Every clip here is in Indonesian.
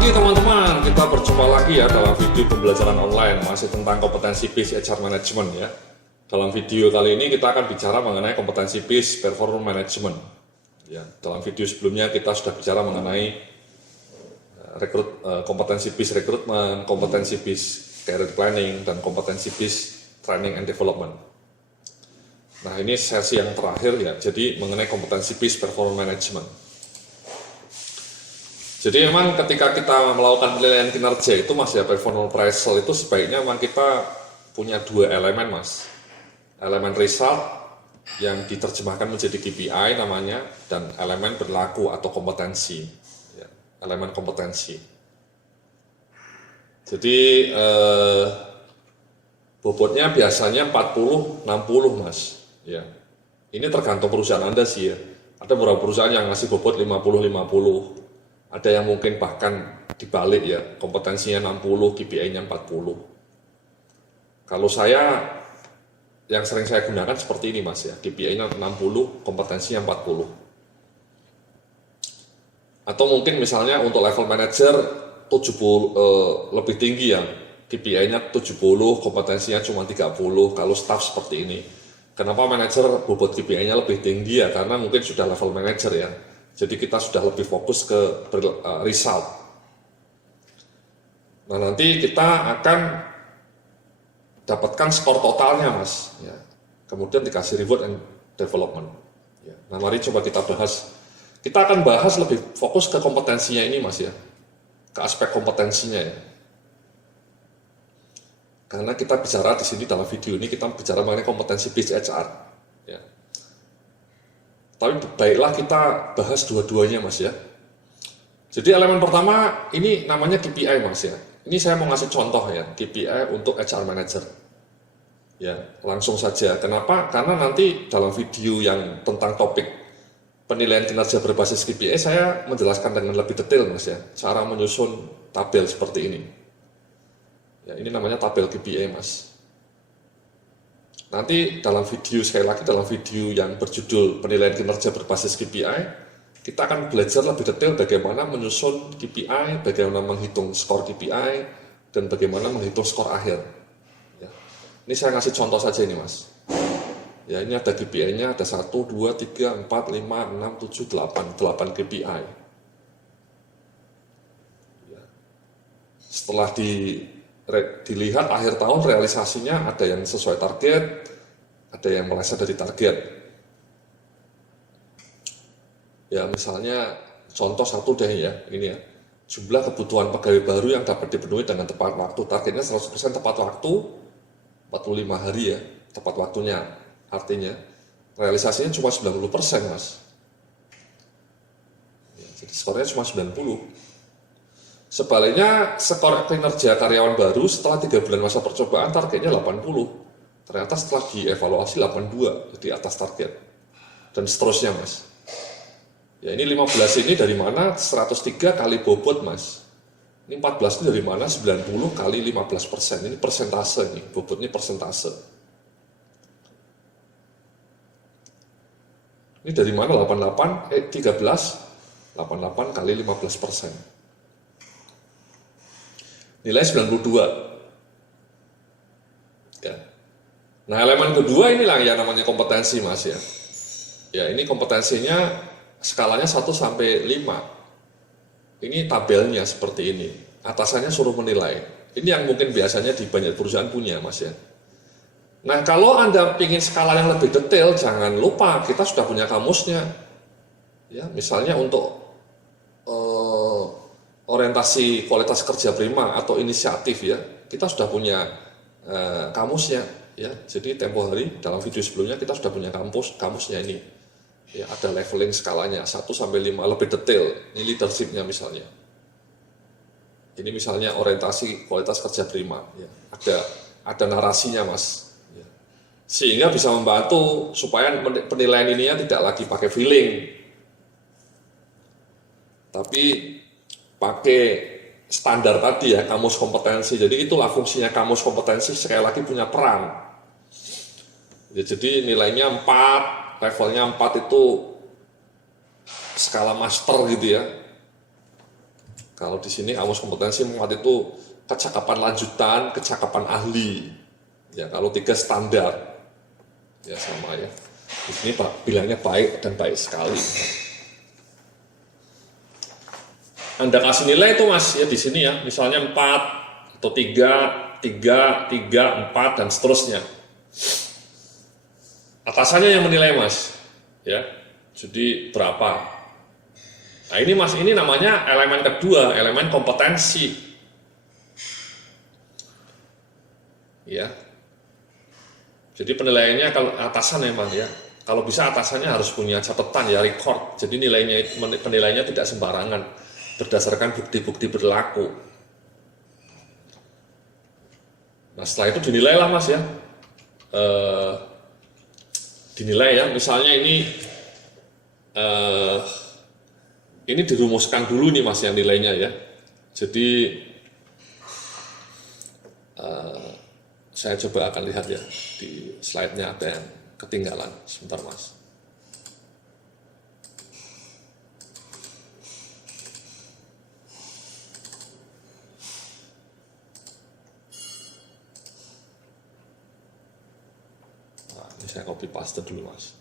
pagi teman-teman, kita berjumpa lagi ya dalam video pembelajaran online masih tentang kompetensi BIS HR Management ya. Dalam video kali ini kita akan bicara mengenai kompetensi BIS Performance Management. Ya, dalam video sebelumnya kita sudah bicara mengenai kompetensi BIS Recruitment, kompetensi BIS Career Planning, dan kompetensi BIS Training and Development. Nah ini sesi yang terakhir ya, jadi mengenai kompetensi BIS Performance Management. Jadi memang ketika kita melakukan penilaian kinerja itu mas ya, performance appraisal itu sebaiknya memang kita punya dua elemen mas. Elemen result yang diterjemahkan menjadi KPI namanya, dan elemen berlaku atau kompetensi. Ya, elemen kompetensi. Jadi bobotnya biasanya 40-60 mas. Ya. Ini tergantung perusahaan Anda sih ya. Ada beberapa perusahaan yang ngasih bobot 50-50. Ada yang mungkin bahkan dibalik ya, kompetensinya 60, KPI-nya 40. Kalau saya, yang sering saya gunakan seperti ini mas ya, KPI-nya 60, kompetensinya 40. Atau mungkin misalnya untuk level manager 70, lebih tinggi ya, KPI-nya 70, kompetensinya cuma 30, kalau staff seperti ini. Kenapa manajer bobot KPI-nya lebih tinggi ya, karena mungkin sudah level manager ya. Jadi kita sudah lebih fokus ke result. Nah nanti kita akan dapatkan skor totalnya mas. Ya. Kemudian dikasih reward and development. Ya. Nah mari coba kita bahas. Kita akan bahas lebih fokus ke kompetensinya ini mas ya. Ke aspek kompetensinya ya. Karena kita bicara di sini dalam video ini kita bicara mengenai kompetensi BIS HR. Ya. Tapi baiklah kita bahas dua-duanya mas ya. Jadi elemen pertama ini namanya KPI mas ya. Ini saya mau ngasih contoh ya, KPI untuk HR Manager. Ya, langsung saja. Kenapa? Karena nanti dalam video yang tentang topik penilaian kinerja berbasis KPI saya menjelaskan dengan lebih detail mas ya. Cara menyusun tabel seperti ini. Ya, ini namanya tabel KPI mas. Nanti dalam video, sekali lagi dalam video yang berjudul penilaian kinerja berbasis KPI, kita akan belajar lebih detail bagaimana menyusun KPI, bagaimana menghitung skor KPI, dan bagaimana menghitung skor akhir. Ya. Ini saya ngasih contoh saja ini mas. Ya, ini ada KPI-nya, ada 1, 2, 3, 4, 5, 6, 7, 8 KPI. Ya. Setelah dilihat akhir tahun realisasinya ada yang sesuai target, ada yang meleset dari target. Ya misalnya contoh satu deh ya, ini ya, jumlah kebutuhan pegawai baru yang dapat dipenuhi dengan tepat waktu, targetnya 100% tepat waktu, 45 hari ya, tepat waktunya, artinya realisasinya cuma 90% mas. Ya, jadi skornya cuma 90. Sebaliknya, skor kinerja karyawan baru setelah 3 bulan masa percobaan targetnya 80. Ternyata setelah dievaluasi 82, jadi atas target. Dan seterusnya mas. Ya ini 15 ini dari mana? 103 kali bobot mas. Ini 14 ini dari mana? 90 kali 15%. Ini persentase nih, bobotnya persentase. Ini dari mana? 13, 88 kali 15%. Nilai 92. Ya. Nah elemen kedua inilah yang namanya kompetensi mas ya. Ya ini kompetensinya skalanya 1 sampai 5. Ini tabelnya seperti ini. Atasannya suruh menilai. Ini yang mungkin biasanya di banyak perusahaan punya mas ya. Nah kalau Anda ingin skala yang lebih detail, jangan lupa kita sudah punya kamusnya. Ya misalnya untuk orientasi kualitas kerja prima atau inisiatif ya, kita sudah punya kamusnya ya. Jadi tempo hari dalam video sebelumnya kita sudah punya kamusnya ini. Ya, ada leveling skalanya 1 sampai 5 lebih detail. Ini leadershipnya misalnya. Ini misalnya orientasi kualitas kerja prima ya. Ada narasinya mas. Ya. Sehingga bisa membantu supaya penilaian ininya tidak lagi pakai feeling. Tapi pakai standar tadi ya, kamus kompetensi. Jadi itulah fungsinya kamus kompetensi, sekali lagi punya peran. Ya, jadi nilainya 4, levelnya 4 itu skala master gitu ya. Kalau di sini kamus kompetensi memuat itu kecakapan lanjutan, kecakapan ahli. Ya, kalau 3 standar. Ya sama ya. Di sini bilangnya baik dan baik sekali. Anda kasih nilai itu Mas ya di sini ya, misalnya 4 atau 3, 4 dan seterusnya. Atasannya yang menilai Mas, ya. Jadi berapa? Nah ini Mas, ini namanya elemen kedua, elemen kompetensi. Ya. Jadi penilaiannya kalau atasan memang ya. Kalau bisa atasannya harus punya catatan ya, record. Jadi penilaiannya tidak sembarangan, berdasarkan bukti-bukti berlaku. Nah setelah itu dinilailah Mas ya. Dinilai ya, misalnya ini dirumuskan dulu nih Mas yang nilainya ya. Jadi saya coba akan lihat ya di slide-nya ada yang ketinggalan. Sebentar Mas. Nah, ini saya copy paste dulu Mas.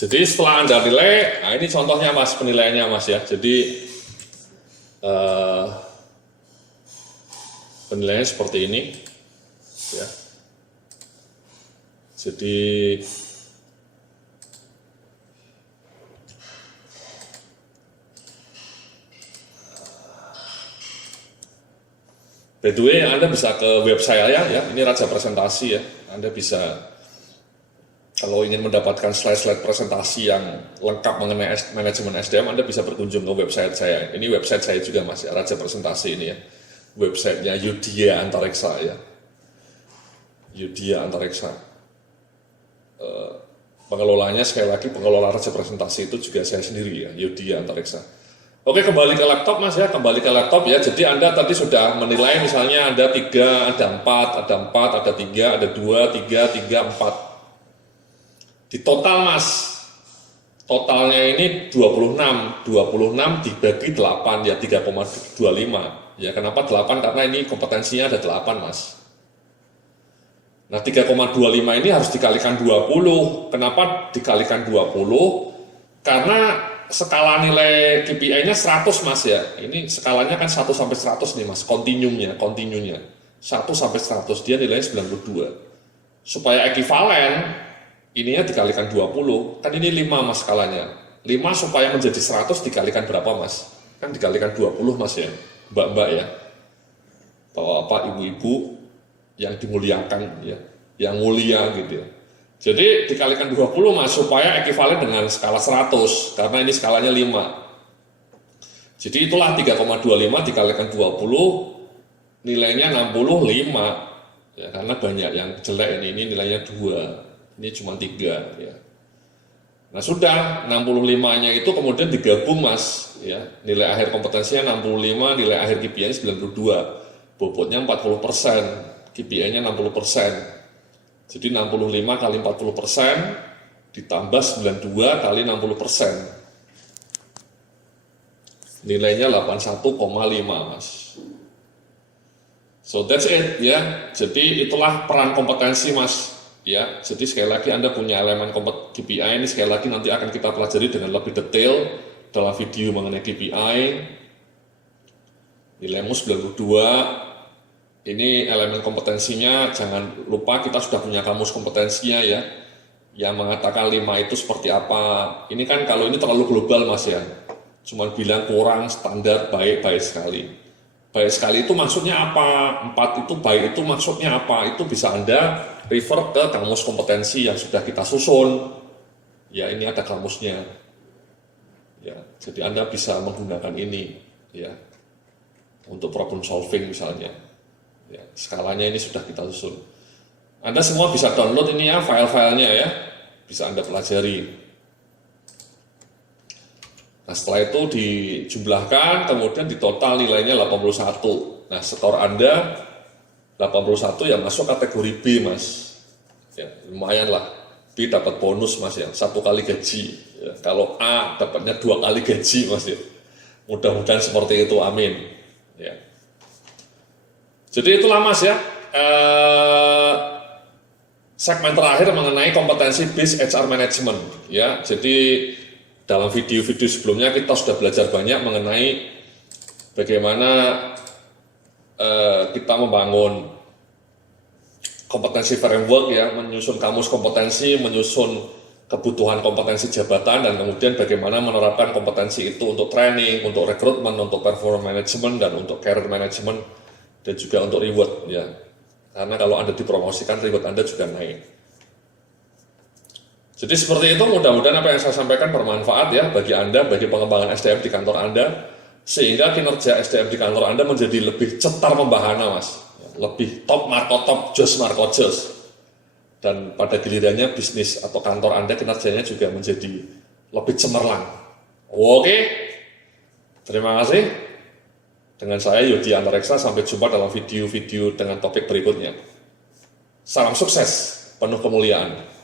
Jadi setelah Anda nilai, nah ini contohnya Mas, penilaiannya Mas ya. Jadi penilaiannya seperti ini ya. Jadi by the way, Anda bisa ke web saya ya, ini Raja Presentasi ya. Anda bisa kalau ingin mendapatkan slide-slide presentasi yang lengkap mengenai manajemen SDM, Anda bisa berkunjung ke website saya. Ini website saya juga Mas, ya, Raja Presentasi ini ya. Websitenya Yudhya Antareksa ya. Yudhya Antareksa. Pengelolanya sekali lagi, pengelola Raja Presentasi itu juga saya sendiri ya, Yudhya Antareksa. Oke, kembali ke laptop Mas ya, kembali ke laptop ya. Jadi Anda tadi sudah menilai misalnya ada 3, ada 4, ada 3, ada 2, 3, 4. Di total Mas, totalnya ini 26 dibagi 8 ya 3,25 ya. Kenapa 8? Karena ini kompetensinya ada 8 Mas. Nah 3,25 ini harus dikalikan 20. Kenapa dikalikan 20? Karena skala nilai KPI-nya 100 Mas ya. Ini skalanya kan 1 sampai 100 nih Mas, kontinunya 1 sampai 100, dia nilainya 92. Supaya ekivalen ininya dikalikan 20, kan ini 5 Mas skalanya. 5 supaya menjadi 100 dikalikan berapa Mas? Kan dikalikan 20 Mas ya, mbak-mbak ya. Bapak, ibu-ibu yang dimuliakan ya, yang mulia gitu ya. Jadi dikalikan 20 Mas supaya ekivalen dengan skala 100, karena ini skalanya 5. Jadi itulah 3,25 dikalikan 20, nilainya 65. Ya, karena banyak yang jelek ini nilainya 2. Ini cuma 3 ya. Nah sudah 65-nya itu kemudian digabung Mas ya. Nilai akhir kompetensinya 65, nilai akhir KPI-nya 92. Bobotnya 40%, KPI-nya 60%. Jadi 65 kali 40% ditambah 92 kali 60%. Nilainya 81,5 Mas. So that's it ya. Jadi itulah peran kompetensi Mas. Ya, jadi sekali lagi Anda punya elemen KPI ini sekali lagi nanti akan kita pelajari dengan lebih detail dalam video mengenai KPI. Nilaimu 92. Ini elemen kompetensinya, jangan lupa kita sudah punya kamus kompetensinya ya. Yang mengatakan 5 itu seperti apa. Ini kan kalau ini terlalu global Mas ya. Cuman bilang kurang, standar, baik sekali. Baik sekali itu maksudnya apa? 4 itu baik itu maksudnya apa? Itu bisa Anda refer ke kamus kompetensi yang sudah kita susun. Ya, ini ada kamusnya. Ya, jadi Anda bisa menggunakan ini ya. Untuk problem solving misalnya. Ya, skalanya ini sudah kita susun. Anda semua bisa download ini ya, file-filenya ya. Bisa Anda pelajari. Nah setelah itu dijumlahkan, kemudian di total nilainya 81. Nah skor Anda 81 ya masuk kategori B mas, ya lumayan lah. B dapat bonus mas ya, 1 kali gaji ya. Kalau A dapatnya 2 kali gaji mas ya, mudah-mudahan seperti itu, amin ya. Jadi itulah mas ya, segmen terakhir mengenai kompetensi based HR management ya. Jadi dalam video-video sebelumnya kita sudah belajar banyak mengenai bagaimana kita membangun kompetensi framework ya, menyusun kamus kompetensi, menyusun kebutuhan kompetensi jabatan, dan kemudian bagaimana menerapkan kompetensi itu untuk training, untuk rekrutmen, untuk performance management, dan untuk career management, dan juga untuk reward ya. Karena kalau Anda dipromosikan, reward Anda juga naik. Jadi seperti itu, mudah-mudahan apa yang saya sampaikan bermanfaat ya bagi Anda, bagi pengembangan SDM di kantor Anda, sehingga kinerja SDM di kantor Anda menjadi lebih cetar membahana mas, lebih top marko top, jos marko jos, dan pada gilirannya bisnis atau kantor Anda kinerjanya juga menjadi lebih cemerlang. Oke, terima kasih. Dengan saya Yodi Antareksa, sampai jumpa dalam video-video dengan topik berikutnya. Salam sukses, penuh kemuliaan.